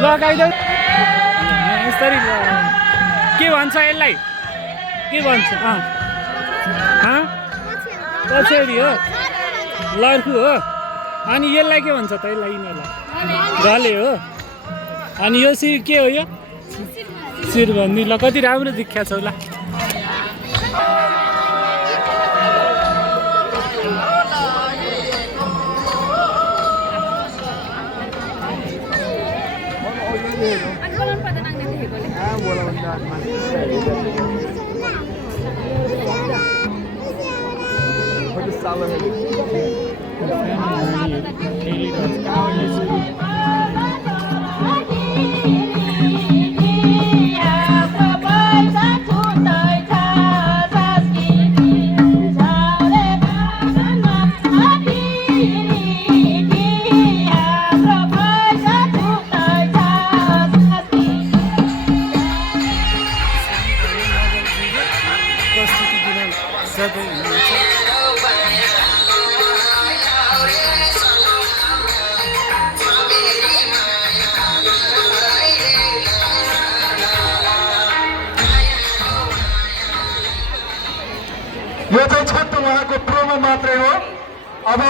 लगाइदेऊ यसरी के भन्छ यसलाई के भन्छ पछाडि हो लर्खु हो अनि यसलाई के भन्छ त यसलाई यिनीहरूलाई गले हो अनि यो के हो यो शिरबन्दी ल कति राम्रो देखिया छ ल यो चाहिँ छोटो उहाँको प्रोमो मात्रै हो। अब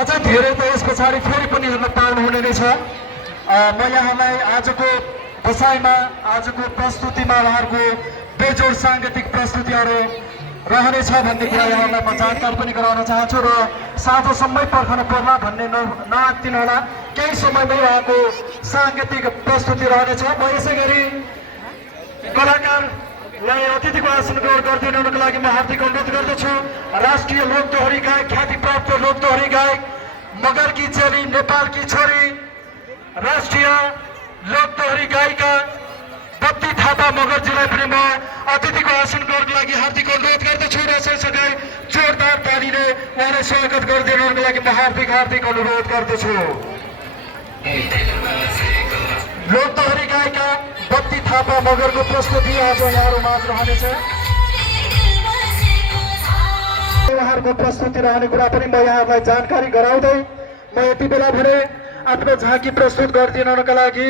अझै धेरै त यस पछाडि फेरि पनि हेर्न पाउनुहुने नै छ। म यहाँलाई आजको बसाइमा आजको प्रस्तुतिमा उहाँहरूको बेजोड साङ्गीतिक प्रस्तुतिहरू रहनेछ भन्ने कुरा यहाँलाई म जानकारी पनि गराउन चाहन्छु र साँझो समय पर्खन पर्ला भन्ने नआत्तिनु होला। केही समयमै उहाँको साङ्गीतिक प्रस्तुति रहनेछ। म यसै गरी कलाकारलाई अतिथिको आसन ग्रहण गरिदिनुको लागि म हार्दिक अनुरोध गर्दछु। राष्ट्रिय लोकदोहोरी गायक ख्यातिप्राप्त लोकदोहोरी गायक मगरकी चेली नेपालकी छोरी राष्ट्रिय लोकदोहोरी गायिका बत्ती थापा मगरजीलाई पनि म अतिथिको आसन ग्रहणको लागि हार्दिक अनुरोध गर्दछु र सँगसँगै जोरदार तालीले उहाँलाई स्वागत गरिदिनुको लागि म हार्दिक अनुरोध गर्दछु। लोकदोहोरी गायिका बत्ती थापा मगरको प्रस्तुति आज यहाँहरू माझ रहनेछ। उहाँहरूको प्रस्तुति रहने कुरा पनि म यहाँहरूलाई जानकारी गराउँदै म यति बेला भने आफ्नो झाँकी प्रस्तुत गरिदिनुका लागि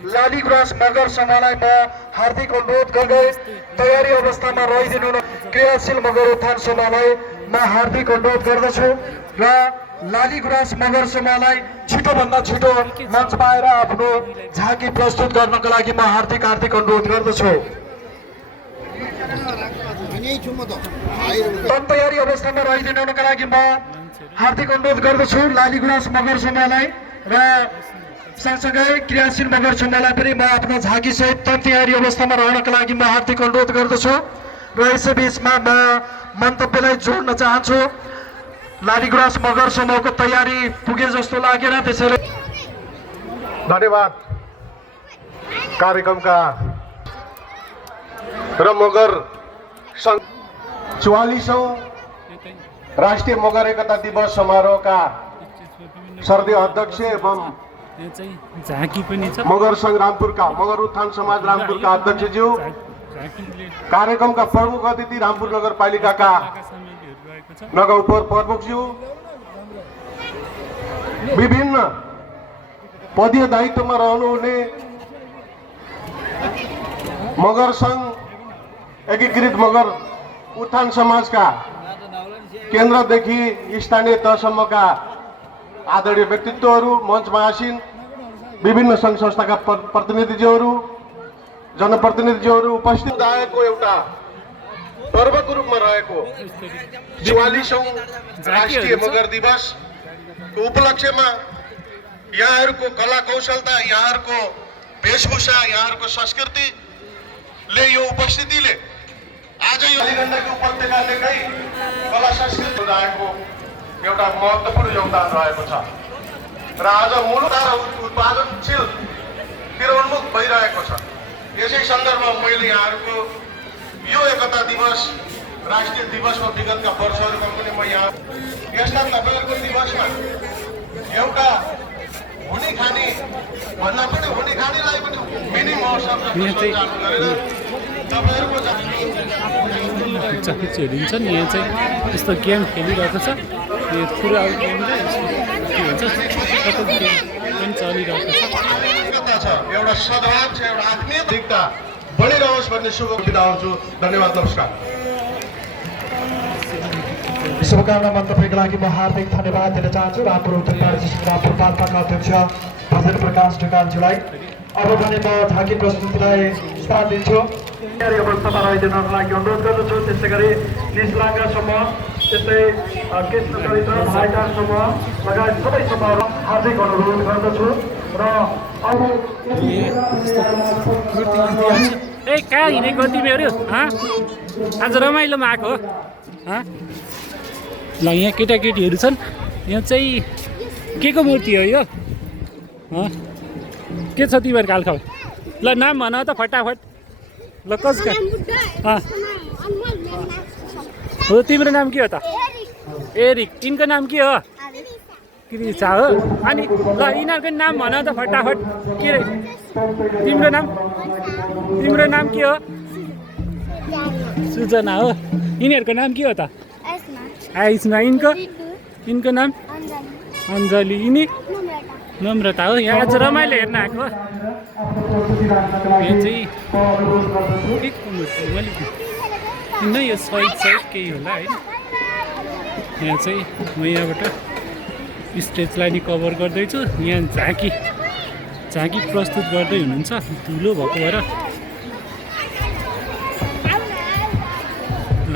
लालीगुराँस मगर समाजलाई म हार्दिक अनुरोध गर्दै तयारी अवस्थामा रहिदिनु क्रियाशील मगर उत्थान समाजलाई म हार्दिक अनुरोध गर्दछु र लालीगुराँस मगर समाजलाई छिटोभन्दा छिटो मञ्चमा आएर आफ्नो झाँकी प्रस्तुत गर्नको लागि म हार्दिक अनुरोध गर्दछु। तयारी अवस्थामा रहिदिनुका लागि म हार्दिक अनुरोध गर्दछु लालीगुराँस मगर समाजलाई र सँगसँगै क्रियाशील मगर समाजलाई पनि म आफ्नो झाँकी सहित तयारी अवस्थामा रहनको लागि म हार्दिक अनुरोध गर्दछु र यसै बिचमा म मन्तव्यलाई जोड्न चाहन्छु। लालीगुराँस मगर समूहको तयारी पुगे जस्तो लागेन, त्यसैले धन्यवाद। कार्यक्रमका र मगर 44औं राष्ट्रिय मगर एकता दिवस समारोहका सर्दीय अध्यक्ष एवं मगर संघ रामपुरका मगर उत्थान समाज रामपुरका अध्यक्षज्यू, कार्यक्रमका प्रमुख अतिथि रामपुर नगरपालिकाका नगर उप प्रमुखज्यू, विभिन्न पदीय दायित्वमा रहनुहुने मगर संघ एकीकृत मगर उत्थान समाजका केन्द्रदेखि स्थानीय तहसम्मका आदरणीय व्यक्तित्वहरू, मञ्चमा आसीन विभिन्न सङ्घ संस्थाका प्रतिनिधिज्यूहरू, जनप्रतिनिधिज्यूहरू उपस्थित आएको एउटा पर्वको रूपमा रहेको 44औं राष्ट्रिय मगर दिवसको उपलक्ष्यमा यहाँहरूको कला कौशलता, यहाँहरूको वेशभूषा, यहाँहरूको संस्कृतिले यो उपस्थितिले आज यो अलिगण्डकी उपत्यकालेकै कला संस्कृति आएको एउटा महत्त्वपूर्ण योगदान रहेको छ र आज मुलुक उत्पादनशीलतिर उन्मुख भइरहेको छ। यसै सन्दर्भमा मैले यहाँहरूको यो एकता दिवस राष्ट्रिय दिवसमा विगतका वर्षहरूमा पनि म यहाँ यस्ता तपाईँहरूको दिवसमा एउटा हुने खाने भन्दा पनि हुने खानेलाई पनि मिनी महोत्सव चालु गरेर तपाईँहरूको चाखिचीहरू हुन्छ नि। यहाँ चाहिँ यस्तो गेम खेलिरहेको छ, यो पुरा गेम चाहिँ के भन्छ गेम पनि चलिरहेको छ। एउटा सद्भाव छ, एउटा आत्मीयता बढिरहोस् भन्ने शुभ बिदा हुन्छु। धन्यवाद, नमस्कार। शुभकामना मन्तव्यको लागि म हार्दिक धन्यवाद दिन चाहन्छु रामपुर उत्तर रामपुर पाल्पाका अध्यक्ष भजन प्रकाश ढकालज्यूलाई। अब भने म झाँकी प्रस्तुतिलाई स्थान दिन्छु। अवस्थामा रहिदिनको लागि अनुरोध गर्दछु। त्यसै गरी निसलाङ्गा समूह, त्यस्तै कृष्ण चरित्र भाइटार समूह लगायत सबै समूहहरू हार्दिक अनुरोध गर्दछु। र अब ए कहाँ हिँडेको तिमीहरू आज रमाइलोमा आएको हो? ल यहाँ केटाकेटीहरू छन्। यहाँ चाहिँ के को मूर्ति हो यो? के छ तिमीहरूको हालखबर? ल नाम भन त फटाफट। ल कसका हो? तिम्रो नाम के हो त? एरिक। यिनको नाम के हो? कृषा हो। अनि ल यिनीहरूको नाम भन त फटाफट। के रे तिम्रो नाम? तिम्रो नाम के हो? सुजना हो। यिनीहरूको नाम के हो त? आइस्मा। यिनको नाम? अञ्जली। यिनी? नम्रता हो। यहाँ आज रमाइलो हेर्न आएको। यहाँ चाहिँ के को मूर्ति मैले किन यो साइड केही होला होइन। यहाँ चाहिँ म यहाँबाट स्टेजलाई नि कभर गर्दैछु। यहाँ झाँकी प्रस्तुत गर्दै हुनुहुन्छ धुलो भएको भएर।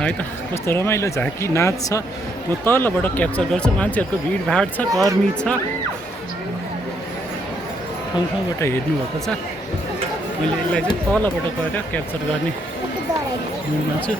है त कस्तो रमाइलो झाँकी नाच छ। म तलबाट क्याप्चर गर्छु। मान्छेहरूको भिडभाड छ, गर्मी छ, ठाउँ ठाउँबाट हेर्नुभएको छ। मैले यसलाई चाहिँ तलबाट गएर क्याप्चर गर्ने मुडमा छु।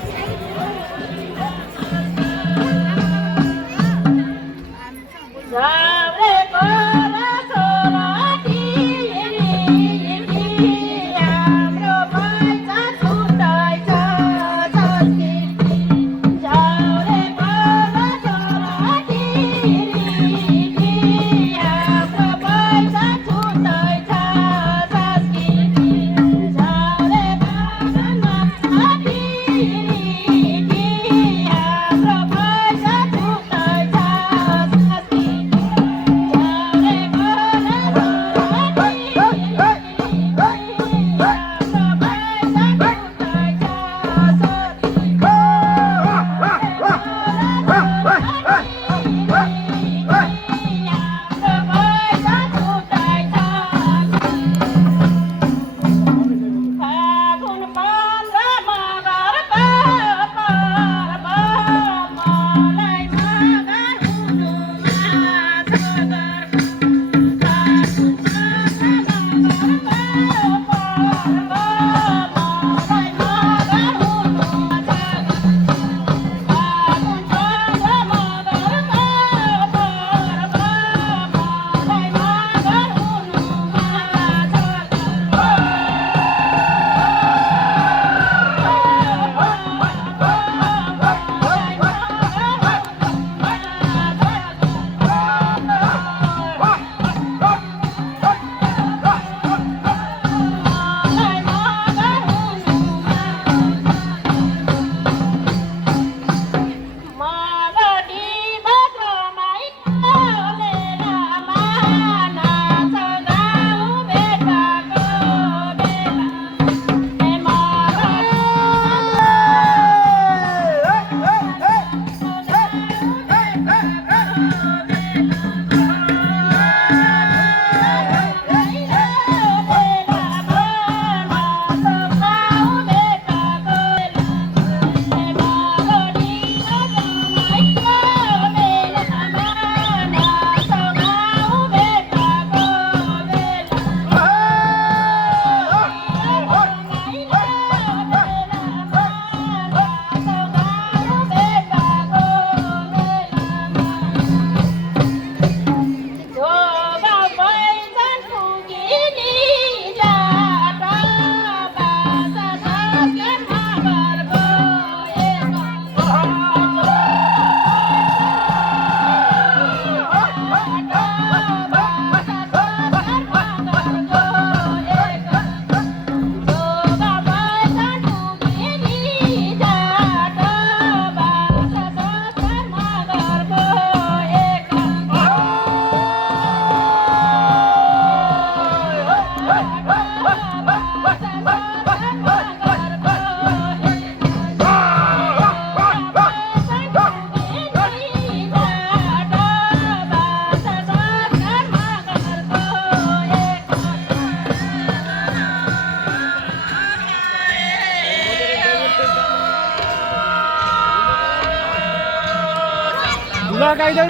लगाइदेऊ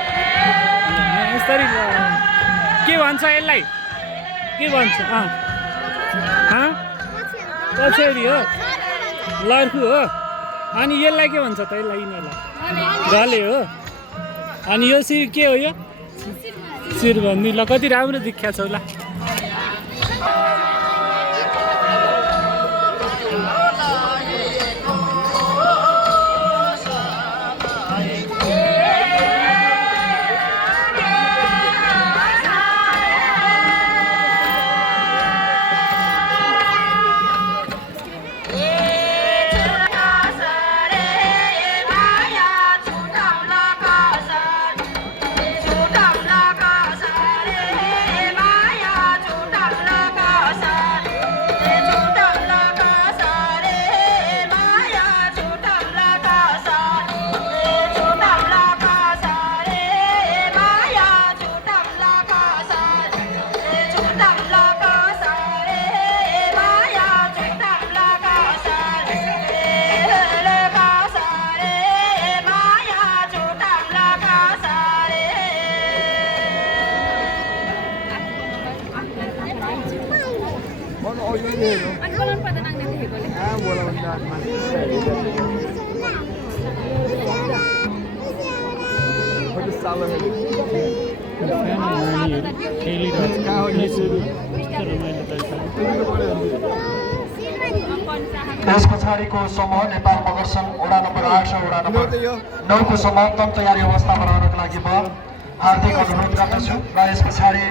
यसरी के भन्छ यसलाई के भन्छ पछाडि हो लर्खु हो अनि यसलाई के भन्छ त यसलाई यिनीहरूलाई घले हो अनि यो के हो यो शिरबन्दी ल कति राम्रो देखिया छ होला त्यस पछाडिको समूह नेपाल मगर सङ्घ वडा नम्बर 8 र वडा नम्बर 9 को समापन तयारी अवस्थामा रहनको लागि म हार्दिक अनुरोध गर्दछु र यस पछाडि